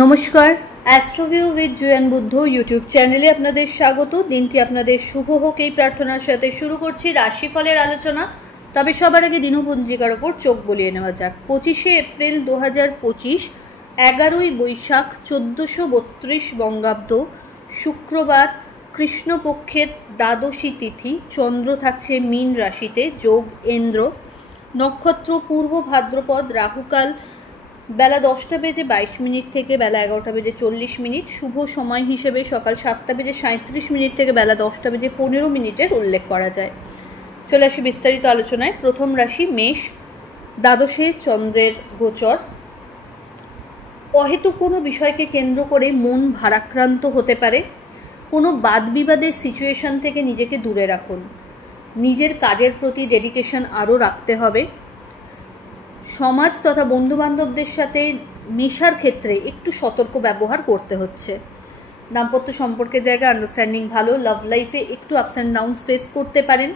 নমস্কার, অ্যাস্ট্রোভিউ with Juan Buddha YouTube চ্যানেলে আপনাদের স্বাগত। দিনটি আপনাদের শুভ হোক এই প্রার্থনার সাথে শুরু করছি রাশিফলের আলোচনা। তবে সবার আগে দিনপঞ্জিকার ওপর চোখ বলিয়ে নেওয়া যাক। 25শে এপ্রিল 2025, 11ই বৈশাখ 1432 বঙ্গাব্দ, শুক্রবার, কৃষ্ণপক্ষের দ্বাদশী তিথি। চন্দ্র থাকছে মীন রাশিতে, যোগ ইন্দ্র, নক্ষত্র পূর্ব ভাদ্রপদ, রাহুকাল বেলা 10:22 থেকে বেলা 11:40। শুভ সময় হিসেবে সকাল 7:37 থেকে বেলা 10:15 উল্লেখ করা যায়। চলে আসি বিস্তারিত আলোচনায়। প্রথম রাশি মেষ। দ্বাদশে চন্দ্রের গোচর। অহেতুক কোনো বিষয়কে কেন্দ্র করে মন ভারাক্রান্ত হতে পারে। কোনো বাদ বিবাদের সিচুয়েশন থেকে নিজেকে দূরে রাখুন। নিজের কাজের প্রতি ডেডিকেশন আরও রাখতে হবে। সমাজ তথা বন্ধুবান্ধবদের সাথে মেশার ক্ষেত্রে একটু সতর্ক ব্যবহার করতে হচ্ছে। দাম্পত্য সম্পর্কের জায়গায় আন্ডারস্ট্যান্ডিং ভালো। লাভ লাইফে একটু আপস অ্যান্ড ডাউনস ফেস করতে পারেন।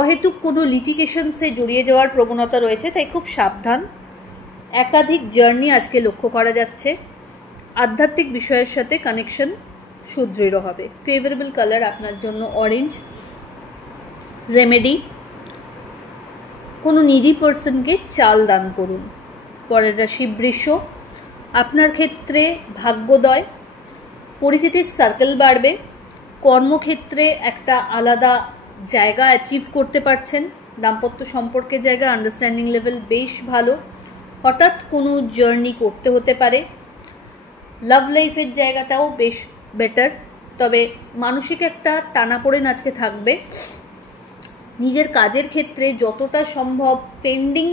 অহেতুক কোনো লিটিগেশনসে জড়িয়ে যাওয়ার প্রবণতা রয়েছে, তাই খুব সাবধান। একাধিক জার্নি আজকে লক্ষ্য করা যাচ্ছে। আধ্যাত্মিক বিষয়ের সাথে কানেকশন সুদৃঢ় হবে। ফেভারেবল কালার আপনার জন্য অরেঞ্জ। রেমেডি, কোনো নিডি পার্সনকে চাল দান করুন। পরের রাশি বৃষ। আপনার ক্ষেত্রে ভাগ্যোদয়, পরিচিতির সার্কেল বাড়বে। কর্মক্ষেত্রে একটা আলাদা জায়গা অ্যাচিভ করতে পারছেন। দাম্পত্য সম্পর্কের জায়গা আন্ডারস্ট্যান্ডিং লেভেল বেশ ভালো। হঠাৎ কোনো জার্নি করতে হতে পারে। লাভ লাইফের জায়গাটাও বেশ বেটার, তবে মানসিক একটা টানাপোড়েন আজকে থাকবে। নিজের কাজের ক্ষেত্রে যতটা সম্ভব পেন্ডিং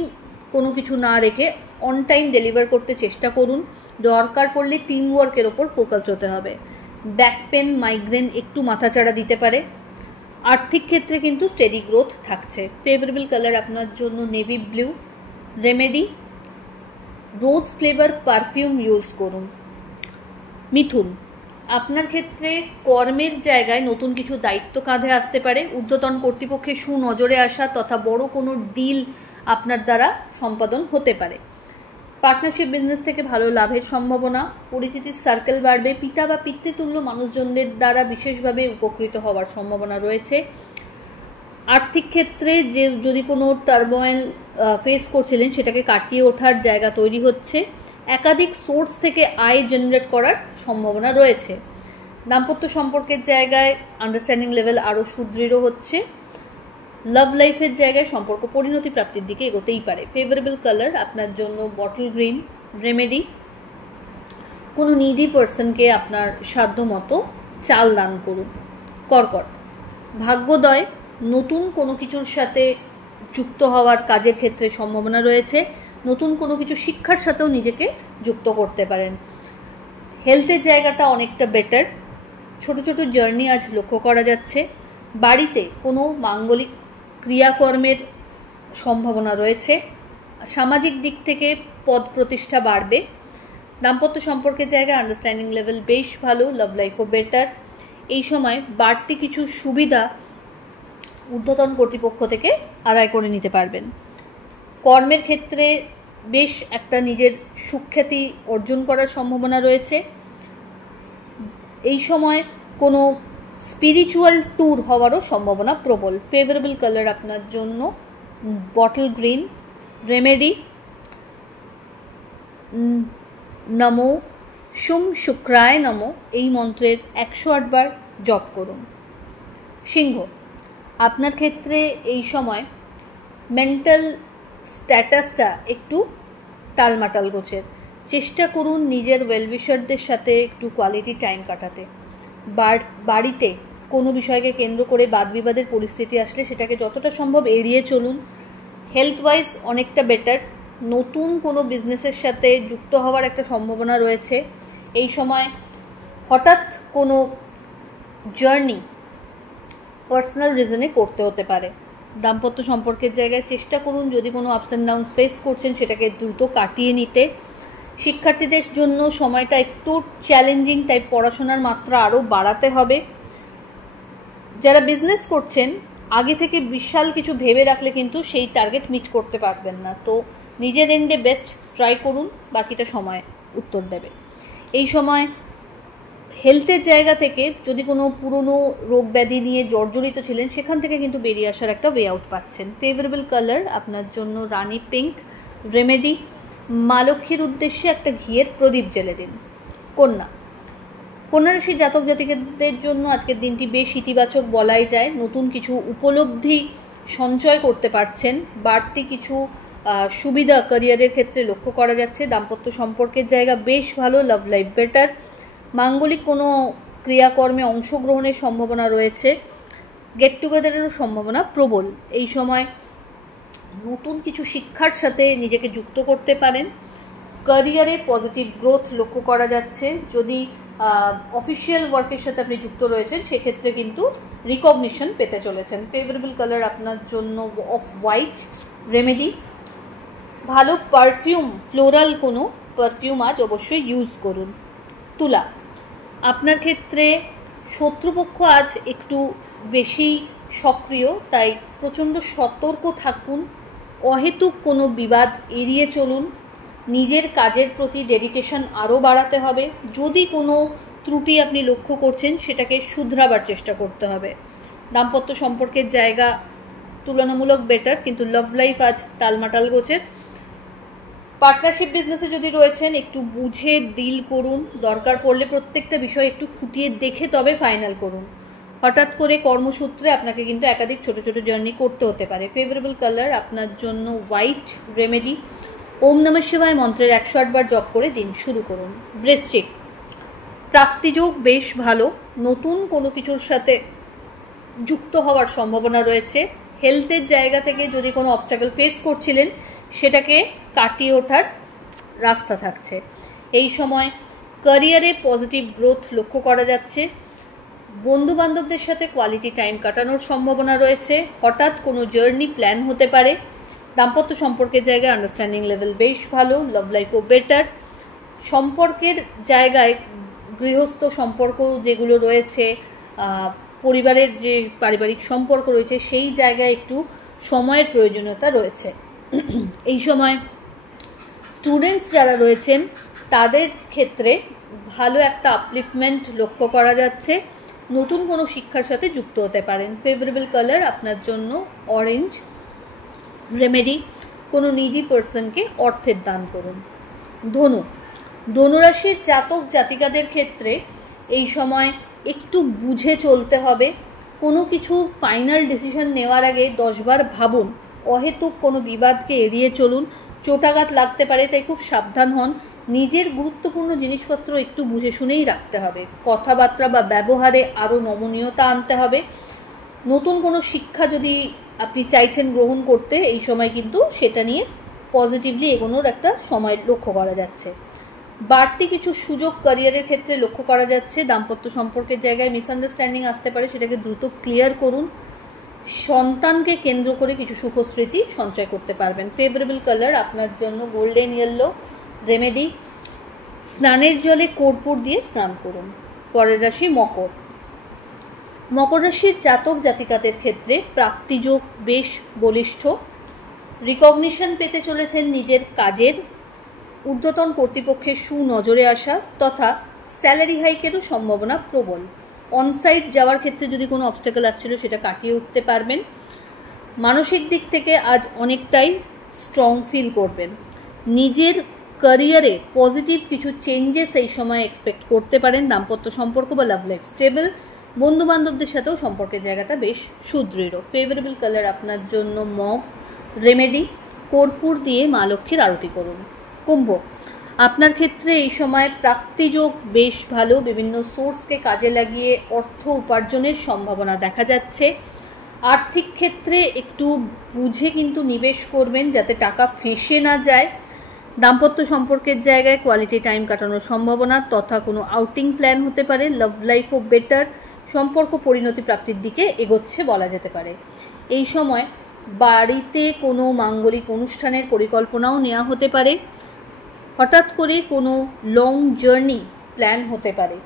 কোনো কিছু না রেখে অন টাইম ডেলিভার করতে চেষ্টা করুন। দরকার পড়লে টিম ওয়ার্কের ওপর ফোকাস হতে হবে। ব্যাক পেন, মাইগ্রেন একটু মাথাচাড়া দিতে পারে। আর্থিক ক্ষেত্রে কিন্তু স্টেডি গ্রোথ থাকছে। ফেভারেবল কালার আপনার জন্য নেভি ব্লু। রেমেডি, রোজ ফ্লেভার পারফিউম ইউজ করুন। মিথুন, আপনার ক্ষেত্রে কর্মের জায়গায় নতুন কিছু দায়িত্ব কাঁধে আসতে পারে। ঊর্ধ্বতন কর্তৃপক্ষের সুনজরে আসা তথা বড় কোনো ডিল আপনার দ্বারা সম্পাদন হতে পারে। পার্টনারশিপ বিজনেস থেকে ভালো লাভের সম্ভাবনা। পরিচিতির সার্কেল বাড়বে। পিতা বা পিতৃতুল্য মানুষজনদের দ্বারা বিশেষভাবে উপকৃত হওয়ার সম্ভাবনা রয়েছে। আর্থিক ক্ষেত্রে যদি কোনো টার্মোয়েল ফেস করছিলেন সেটাকে কাটিয়ে ওঠার জায়গা তৈরি হচ্ছে। একাধিক সোর্স থেকে আয় জেনারেট করার সম্ভাবনা রয়েছে। দাম্পত্য সম্পর্কের জায়গায় আন্ডারস্ট্যান্ডিং লেভেল আরও সুদৃঢ় হচ্ছে। লাভ লাইফের জায়গায় সম্পর্ক পরিণতি প্রাপ্তির দিকে এগোতেই পারে। ফেভারেবল কালার আপনার জন্য বটল গ্রিন। রেমেডি, কোনো নিডি পার্সনকে আপনার সাধ্য মতো চাল দান করুন। কর্কট, ভাগ্যোদয়, নতুন কোনো কিছুর সাথে যুক্ত হওয়ার কাজের ক্ষেত্রে সম্ভাবনা রয়েছে। নতুন কোনো কিছু শিক্ষার সাথেও নিজেকে যুক্ত করতে পারেন। হেলথের জায়গাটা অনেকটা বেটার। ছোট ছোট জার্নি আজ লক্ষ্য করা যাচ্ছে। বাড়িতে কোনো মাঙ্গলিক ক্রিয়াকর্মের সম্ভাবনা রয়েছে। সামাজিক দিক থেকে পদ প্রতিষ্ঠা বাড়বে। দাম্পত্য সম্পর্কের জায়গায় আন্ডারস্ট্যান্ডিং লেভেল বেশ ভালো। লাভ লাইফও বেটার। এই সময় বাড়তি কিছু সুবিধা ঊর্ধ্বতন কর্তৃপক্ষ থেকে আদায় করে নিতে পারবেন। কর্মের ক্ষেত্রে বেশ একটা নিজের সুখ্যাতি অর্জন করার সম্ভাবনা রয়েছে। এই সময় কোনো স্পিরিচুয়াল ট্যুর হওয়ারও সম্ভাবনা প্রবল। ফেভারেবল কালার আপনার জন্য বটল গ্রিন। রেমেডি, নমো শুম শুক্রায় নমো এই মন্ত্রের 108 বার জপ করুন। সিংহ, আপনার ক্ষেত্রে এই সময় মেন্টাল স্ট্যাটাসটা একটু টালমাটাল গোছের। চেষ্টা করুন নিজের ওয়েলউইশারদের সাথে একটু কোয়ালিটি টাইম কাটাতে। বাড়িতে কোনো বিষয়কে কেন্দ্র করে বাদ বিবাদের পরিস্থিতি আসলে সেটাকে যতটা সম্ভব এড়িয়ে চলুন। হেলথ ওয়াইজ অনেকটা বেটার। নতুন কোনো বিজনেসের সাথে যুক্ত হওয়ার একটা সম্ভাবনা রয়েছে। এই সময় হঠাৎ কোনো জার্নি পার্সোনাল রিজনে করতে হতে পারে। দাম্পত্য সম্পর্কের জায়গায় চেষ্টা করুন যদি কোনো আপস অ্যান্ড ডাউনস ফেস করছেন সেটাকে দ্রুত কাটিয়ে নিতে। শিক্ষার্থীদের জন্য সময়টা একটু চ্যালেঞ্জিং, তাই পড়াশোনার মাত্রা আরও বাড়াতে হবে। যারা বিজনেস করছেন আগে থেকে বিশাল কিছু ভেবে রাখলে কিন্তু সেই টার্গেট মিট করতে পারবেন না, তো নিজের এন্ডে বেস্ট ট্রাই করুন, বাকিটা সময়। উত্তর দেবে। এই সময় হেলথের জায়গা থেকে যদি কোনো পুরনো রোগ ব্যাধি নিয়ে জর্জরিত ছিলেন সেখান থেকে কিন্তু বেরিয়ে আসার একটা ওয়ে আউট পাচ্ছেন। ফেভারেবল কালার আপনার জন্য রানি পিঙ্ক। রেমেডি, মা লক্ষ্মীর উদ্দেশ্যে একটা ঘিয়ের প্রদীপ জ্বেলে দিন। কন্যা রাশির জাতক জাতিকাদের জন্য আজকের দিনটি বেশ ইতিবাচক বলাই যায়। নতুন কিছু উপলব্ধি সঞ্চয় করতে পারছেন, বাড়তি কিছু সুবিধা ক্যারিয়ারের ক্ষেত্রে লক্ষ্য করা যাচ্ছে। দাম্পত্য সম্পর্কের জায়গা বেশ ভালো, লাভ লাইফ বেটার। মাঙ্গলিক কোনো ক্রিয়াকর্মে অংশগ্রহণের সম্ভাবনা রয়েছে, গেট টুগেদারেরও সম্ভাবনা প্রবল। এই সময় নতুন কিছু শিক্ষার সাথে নিজেকে যুক্ত করতে পারেন। ক্যারিয়ারে পজিটিভ গ্রোথ লক্ষ্য করা যাচ্ছে। যদি অফিসিয়াল ওয়ার্কের সাথে আপনি যুক্ত রয়েছেন সেক্ষেত্রে কিন্তু রিকগনিশন পেতে চলেছেন। ফেভারেবল কালার আপনার জন্য অফ হোয়াইট। রেমেডি, ভালো পারফিউম, ফ্লোরাল কোনো পারফিউম আজ অবশ্যই ইউজ করুন। তুলা, আপনার ক্ষেত্রে শত্রুপক্ষ আজ একটু বেশি সক্রিয়, তাই প্রচণ্ড সতর্ক থাকুন। অহেতুক কোনো বিবাদ এড়িয়ে চলুন। নিজের কাজের প্রতি ডেডিকেশন আরও বাড়াতে হবে। যদি কোনো ত্রুটি আপনি লক্ষ্য করছেন সেটাকে শুধরাবার চেষ্টা করতে হবে। দাম্পত্য সম্পর্কের জায়গা তুলনামূলক বেটার, কিন্তু লাভ লাইফ আজ টালমাটাল গোছের। পার্টনারশিপ বিজনেসে যদি রয়েছেন একটু বুঝে ডিল করুন। দরকার পড়লে প্রত্যেকটা বিষয় একটু খুঁটিয়ে দেখে তবে ফাইনাল করুন। হঠাৎ করে কর্মসূত্রে আপনাকে কিন্তু একাধিক ছোট ছোট জার্নি করতে হতে পারে। ফেভারেবল কালার আপনার জন্য হোয়াইট। রেমেডি, ওম নমঃ শিবায় মন্ত্রের 108 বার জপ করে দিন শুরু করুন। বৃশ্চিক, প্রাপ্তিযোগ বেশ ভালো, নতুন কোনো কিছুর সাথে যুক্ত হওয়ার সম্ভাবনা রয়েছে। হেলথের জায়গা থেকে যদি কোনো অবস্ট্যাকল ফেস করছিলেন সেটাকে কাটিয়ে ওঠার রাস্তা থাকছে। এই সময় ক্যারিয়ারে পজিটিভ গ্রোথ লক্ষ্য করা যাচ্ছে। বন্ধু বান্ধবদের সাথে কোয়ালিটি টাইম কাটানোর সম্ভাবনা রয়েছে। হঠাৎ কোনো জার্নি প্ল্যান হতে পারে। দাম্পত্য সম্পর্কের জায়গায় আন্ডারস্ট্যান্ডিং লেভেল বেশ ভালো, লাভ লাইফও বেটার। সম্পর্কের জায়গায় গৃহস্থ সম্পর্ক যেগুলো রয়েছে, পরিবারের যে পারিবারিক সম্পর্ক রয়েছে সেই জায়গায় একটু সময়ের প্রয়োজনীয়তা রয়েছে। এই সময় স্টুডেন্টস যারা রয়েছেন তাদের ক্ষেত্রে ভালো একটা আপলিফমেন্ট লক্ষ্য করা যাচ্ছে। নতুন কোনো শিক্ষার সাথে যুক্ত হতে পারেন। ফেভারেবল কালার আপনার জন্য অরেঞ্জ। রেমেডি, কোনো নিডি পার্সনকে অর্থের দান করুন। ধনুরাশির জাতক জাতিকাদের ক্ষেত্রে এই সময় একটু বুঝে চলতে হবে। কোনো কিছু ফাইনাল ডিসিশন নেওয়ার আগে 10 বার ভাবুন। অহেতুক কোনো বিবাদকে এড়িয়ে চলুন, চোটাঘাত লাগতে পারে, তাই খুব সাবধান হন। নিজের গুরুত্বপূর্ণ জিনিসপত্র একটু বুঝে শুনেই রাখতে হবে। কথাবার্তা বা ব্যবহারে আরও নমনীয়তা আনতে হবে। নতুন কোনো শিক্ষা যদি আপনি চাইছেন গ্রহণ করতে, এই সময় কিন্তু সেটা নিয়ে পজিটিভলি এগোনোর একটা সময় লক্ষ্য করা যাচ্ছে। বাড়তি কিছু সুযোগ ক্যারিয়ারের ক্ষেত্রে লক্ষ্য করা যাচ্ছে। দাম্পত্য সম্পর্কের জায়গায় মিসআন্ডারস্ট্যান্ডিং আসতে পারে, সেটাকে দ্রুত ক্লিয়ার করুন। সন্তানকে কেন্দ্র করে কিছু সুখস্মৃতি সঞ্চয় করতে পারবেন। ফেভারেবল কালার আপনার জন্য গোল্ডেন ইয়েলো। রেমেডি, স্নানের জলে কর্পূর দিয়ে স্নান করুন। পরের রাশি মকর। মকর রাশির জাতক জাতিকাদের ক্ষেত্রে প্রাপ্তিযোগ বেশ বলিষ্ঠ। রিকগনিশন পেতে চলেছেন নিজের কাজের। ঊর্ধ্বতন কর্তৃপক্ষের সুনজরে আসা তথা স্যালারি হাইকেরও সম্ভাবনা প্রবল। অনসাইট যাওয়ার ক্ষেত্রে যদি কোনো অবস্ট্যাকল আসছিল সেটা কাটিয়ে উঠতে পারবেন। মানসিক দিক থেকে আজ অনেকটাই স্ট্রং ফিল করবেন। নিজের ক্যারিয়ারে পজিটিভ কিছু চেঞ্জেস এই সময় এক্সপেক্ট করতে পারেন। দাম্পত্য সম্পর্ক বা লাভ লাইফ স্টেবল। বন্ধু বান্ধবদের সাথেও সম্পর্কের জায়গাটা বেশ সুদৃঢ়। ফেভারেবল কালার আপনার জন্য মভ। রেমেডি, কর্পূর দিয়ে মা লক্ষ্মীর আরতি করুন। কুম্ভ, আপনার ক্ষেত্রে এই সময় প্রাপ্তিযোগ বেশ ভালো। বিভিন্ন সোর্সকে কাজে লাগিয়ে অর্থ উপার্জনের সম্ভাবনা দেখা যাচ্ছে। আর্থিক ক্ষেত্রে একটু বুঝে কিন্তু নিবেশ করবেন যাতে টাকা ফেঁসে না যায়। দাম্পত্য সম্পর্কের জায়গায় কোয়ালিটি টাইম কাটানোর সম্ভাবনা তথা কোনো আউটিং প্ল্যান হতে পারে। লাভ লাইফও বেটার। সম্পর্ক পরিণতি প্রাপ্তির দিকে এগোচ্ছে বলা যেতে পারে। এই সময় বাড়িতে কোনো মাঙ্গলিক অনুষ্ঠানের পরিকল্পনাও নেওয়া হতে পারে। হঠাৎ করে কোনো লং জার্নি প্ল্যান হতে পারে।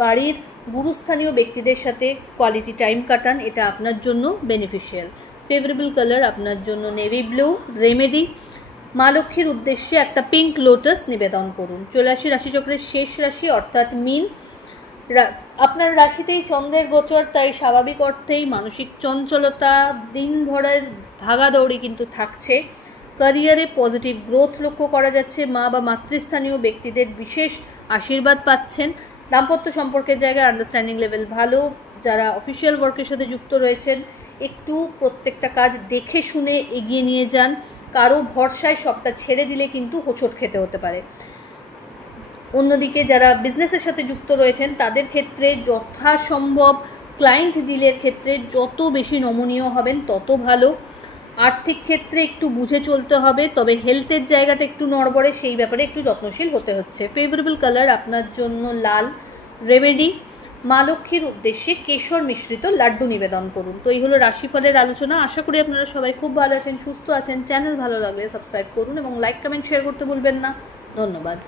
বাড়ির গুরুস্থানীয় ব্যক্তিদের সাথে কোয়ালিটি টাইম কাটান, এটা আপনার জন্য বেনিফিশিয়াল। ফেভারেবল কালার আপনার জন্য নেভি ব্লু। রেমেডি, মা লক্ষ্মীর উদ্দেশ্যে একটা পিঙ্ক লোটাস নিবেদন করুন। চলে আসি রাশিচক্রের শেষ রাশি অর্থাৎ মীন। আপনার রাশিতেই চন্দ্রের গোচর, তাই স্বাভাবিক অর্থেই মানসিক চঞ্চলতা, দিনভরের ভাগাদৌড়ি কিন্তু থাকছে। ক্যারিয়ারে পজিটিভ গ্রোথ লক্ষ্য করা যাচ্ছে। মা বা মাতৃস্থানীয় ব্যক্তিদের বিশেষ আশীর্বাদ পাচ্ছেন। দাম্পত্য সম্পর্কের জায়গায় আন্ডারস্ট্যান্ডিং লেভেল ভালো। যারা অফিসিয়াল ওয়ার্কের সাথে যুক্ত রয়েছেন একটু প্রত্যেকটা কাজ দেখে শুনে এগিয়ে নিয়ে যান। কারো ভরসায় সবটা ছেড়ে দিলে কিন্তু হোঁচট খেতে হতে পারে। অন্যদিকে যারা বিজনেসের সাথে যুক্ত রয়েছেন তাদের ক্ষেত্রে যথাসম্ভব ক্লায়েন্ট ডিলের ক্ষেত্রে যত বেশি নমনীয় হবেন তত ভালো। আর্থিক ক্ষেত্রে একটু বুঝে চলতে হবে, তবে হেলথের জায়গাটা একটু নড়বড়ে, সেই ব্যাপারে একটু যত্নশীল হতে হচ্ছে। ফেভারেবল কালার আপনার জন্য লাল। রেমেডি, মা লক্ষ্মীর উদ্দেশ্যে কেশর মিশ্রিত লাড্ডু নিবেদন করুন। তো এই হলো রাশিফলের আলোচনা। আশা করি আপনারা সবাই খুব ভালো আছেন, সুস্থ আছেন। চ্যানেল ভালো লাগলে সাবস্ক্রাইব করুন এবং লাইক কমেন্ট শেয়ার করতে ভুলবেন না। ধন্যবাদ।